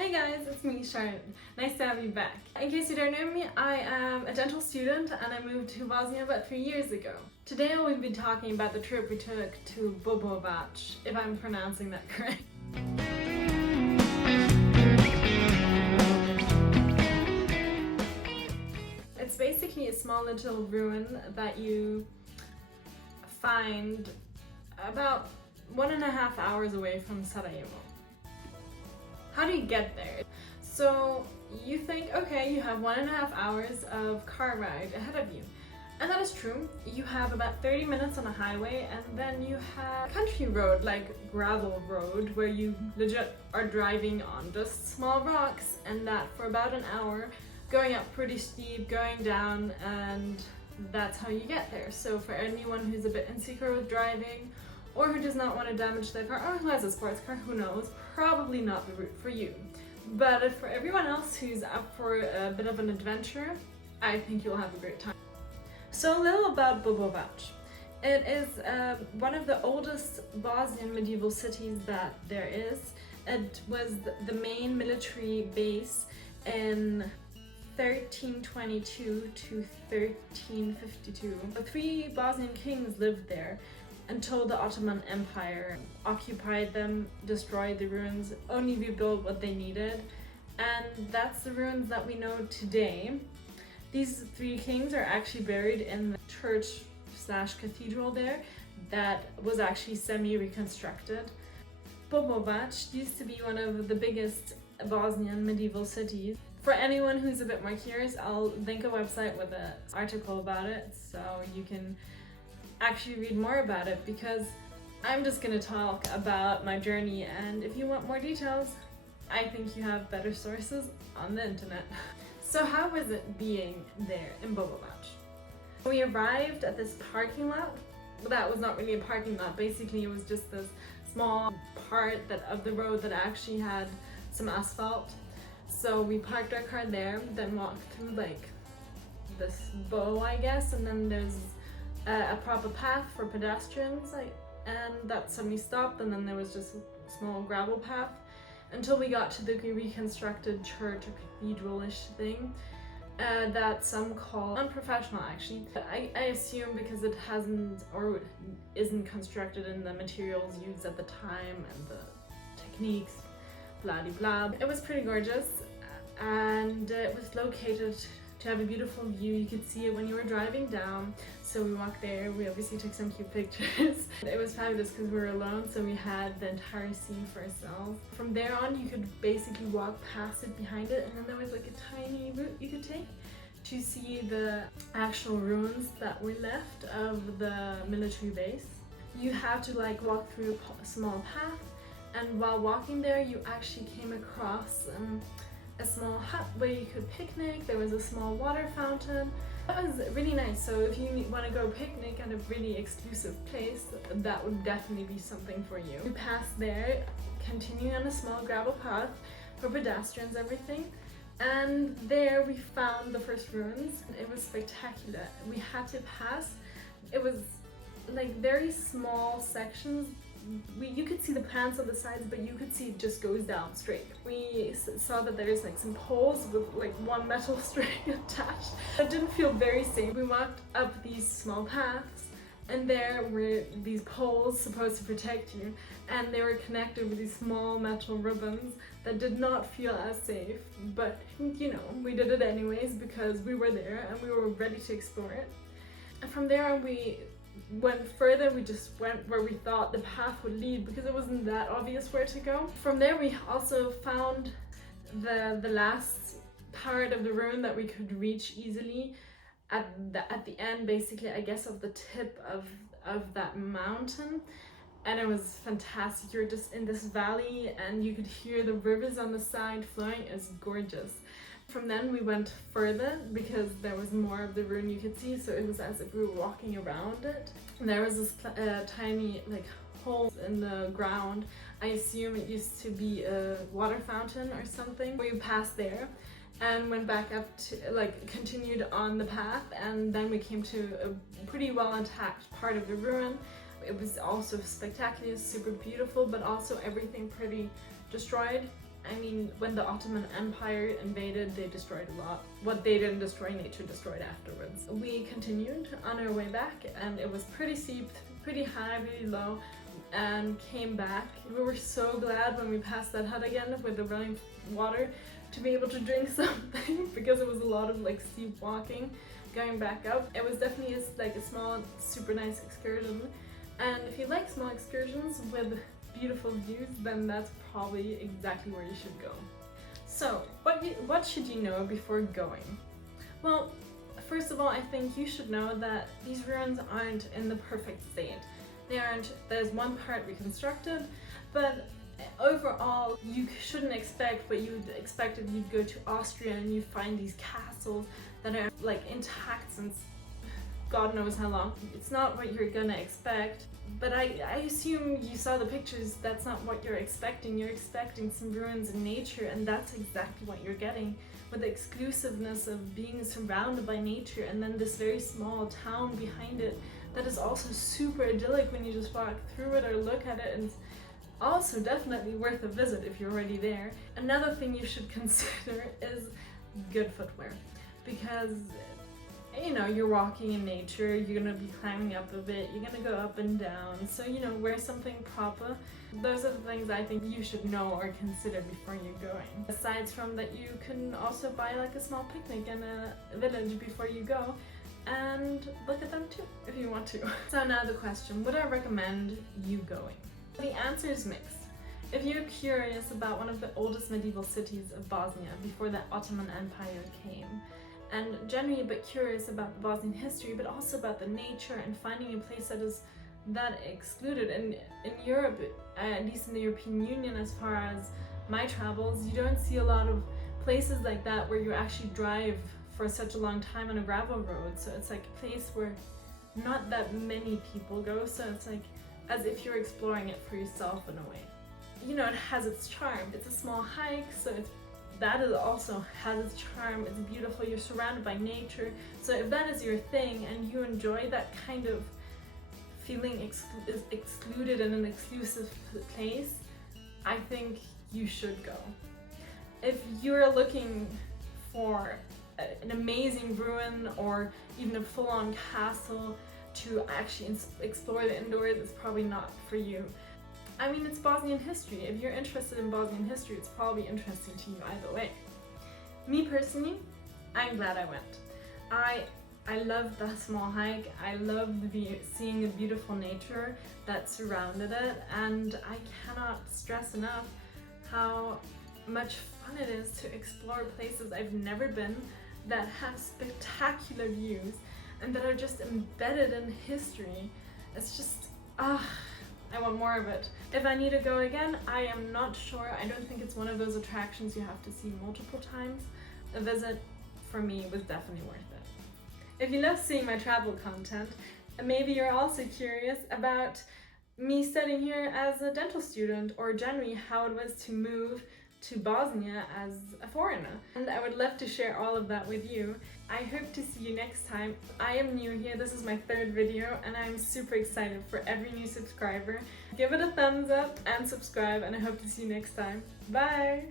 Hey guys, it's me, Sharon. Nice to have you back. In case you don't know me, I am a dental student and I moved to Bosnia about 3 years ago. Today we'll be talking about the trip we took to Bobovac, if I'm pronouncing that correct. It's basically a small little ruin that you find about 1.5 hours away from Sarajevo. How do you get there? So you think, okay, you have 1.5 hours of car ride ahead of you. And that is true. You have about 30 minutes on a highway, and then you have a country road, like gravel road, where you legit are driving on just small rocks, and that for about an hour, going up pretty steep, going down, and that's how you get there. So for anyone who's a bit insecure with driving, or who does not want to damage their car, or who has a sports car, who knows, probably not the route for you. But for everyone else who's up for a bit of an adventure, I think you'll have a great time. So a little about Bobovac. It is one of the oldest Bosnian medieval cities that there is. It was the main military base in 1322 to 1352. 3 Bosnian kings lived there until the Ottoman Empire occupied them, destroyed the ruins, only rebuilt what they needed, and that's the ruins that we know today. These 3 kings are actually buried in the church/cathedral there that was actually semi-reconstructed. Bobovac used to be one of the biggest Bosnian medieval cities. For anyone who's a bit more curious, I'll link a website with an article about it so you can actually read more about it, because I'm just going to talk about my journey, and if you want more details, I think you have better sources on the internet. So how was it being there in Bobovac? We arrived at this parking lot. That was not really a parking lot, basically it was just this small part of the road that actually had some asphalt. So we parked our car there, then walked through like this bow, I guess, and then there's a proper path for pedestrians, and that suddenly stopped, and then there was just a small gravel path until we got to the reconstructed church or cathedral-ish thing that some call unprofessional, actually. I assume because it hasn't or isn't constructed in the materials used at the time and the techniques, blah de blah. It was pretty gorgeous, and it was located to have a beautiful view. You could see it when you were driving down. So we walked there, we obviously took some cute pictures. It was fabulous because we were alone, so we had the entire scene for ourselves. From there on, you could basically walk past it, behind it, and then there was like a tiny route you could take to see the actual ruins that were left of the military base. You have to like walk through a small path, and while walking there, you actually came across a small hut where you could picnic. There was a small water fountain. That was really nice. So if you want to go picnic at a really exclusive place, that would definitely be something for you. We passed there, continuing on a small gravel path for pedestrians, everything. And there we found the first ruins. It was spectacular. We had to pass. It was like very small sections. You could see the plants on the sides, but you could see it just goes down straight. We saw that there's like some poles with like one metal string attached. It didn't feel very safe. We walked up these small paths, and there were these poles supposed to protect you, and they were connected with these small metal ribbons that did not feel as safe. But you know, we did it anyways because we were there and we were ready to explore it. And from there on, we went further. We just went where we thought the path would lead because it wasn't that obvious where to go. From there we also found the last part of the ruin that we could reach easily at the end, basically, I guess, of the tip of that mountain. And it was fantastic. You're just in this valley and you could hear the rivers on the side flowing. It was gorgeous. From then we went further because there was more of the ruin you could see, so it was as if we were walking around it. And there was this tiny like hole in the ground. I assume it used to be a water fountain or something. We passed there and went back up to, like, continued on the path, and then we came to a pretty well intact part of the ruin. It was also spectacular, super beautiful, but also everything pretty destroyed. I mean, when the Ottoman Empire invaded, they destroyed a lot. What they didn't destroy, nature destroyed afterwards. We continued on our way back, and it was pretty steep, pretty high, really low, and came back. We were so glad when we passed that hut again with the running water to be able to drink something, because it was a lot of like steep walking going back up. It was definitely like a small, super nice excursion. And if you like small excursions with beautiful views, then that's probably exactly where you should go. So, what should you know before going? Well, first of all, I think you should know that these ruins aren't in the perfect state. There's one part reconstructed, but overall, you shouldn't expect what you'd expect if you'd go to Austria and you find these castles that are like intact since God knows how long. It's not what you're gonna expect, but I assume you saw the pictures. That's not what you're expecting. You're expecting some ruins in nature, and that's exactly what you're getting, with the exclusiveness of being surrounded by nature, and then this very small town behind it that is also super idyllic when you just walk through it or look at it, and it's also definitely worth a visit if you're already there. Another thing you should consider is good footwear, because you know, you're walking in nature, you're gonna be climbing up a bit, you're gonna go up and down, so you know, wear something proper. Those are the things I think you should know or consider before you're going. Aside from that, you can also buy like a small picnic in a village before you go and look at them too, if you want to. So now the question, would I recommend you going? The answer is mixed. If you're curious about one of the oldest medieval cities of Bosnia before the Ottoman Empire came, and generally a bit curious about the Bosnian history, but also about the nature and finding a place that is that excluded. And in Europe, at least in the European Union, as far as my travels, you don't see a lot of places like that where you actually drive for such a long time on a gravel road. So it's like a place where not that many people go, so it's like as if you're exploring it for yourself in a way. You know, it has its charm. It's a small hike, so that is also has its charm. It's beautiful, you're surrounded by nature. So if that is your thing and you enjoy that kind of feeling excluded in an exclusive place, I think you should go. If you're looking for an amazing ruin or even a full-on castle to actually explore the indoors, it's probably not for you. I mean, it's Bosnian history. If you're interested in Bosnian history, it's probably interesting to you either way. Me personally, I'm glad I went. I loved that small hike. I loved seeing the beautiful nature that surrounded it, and I cannot stress enough how much fun it is to explore places I've never been that have spectacular views and that are just embedded in history. It's just, I want more of it. If I need to go again, I am not sure. I don't think it's one of those attractions you have to see multiple times. A visit for me was definitely worth it. If you love seeing my travel content, and maybe you're also curious about me studying here as a dental student, or generally how it was to move to Bosnia as a foreigner, and I would love to share all of that with you. I hope to see you next time. I am new here, this is my third video, and I'm super excited for every new subscriber. Give it a thumbs up and subscribe, and I hope to see you next time. Bye!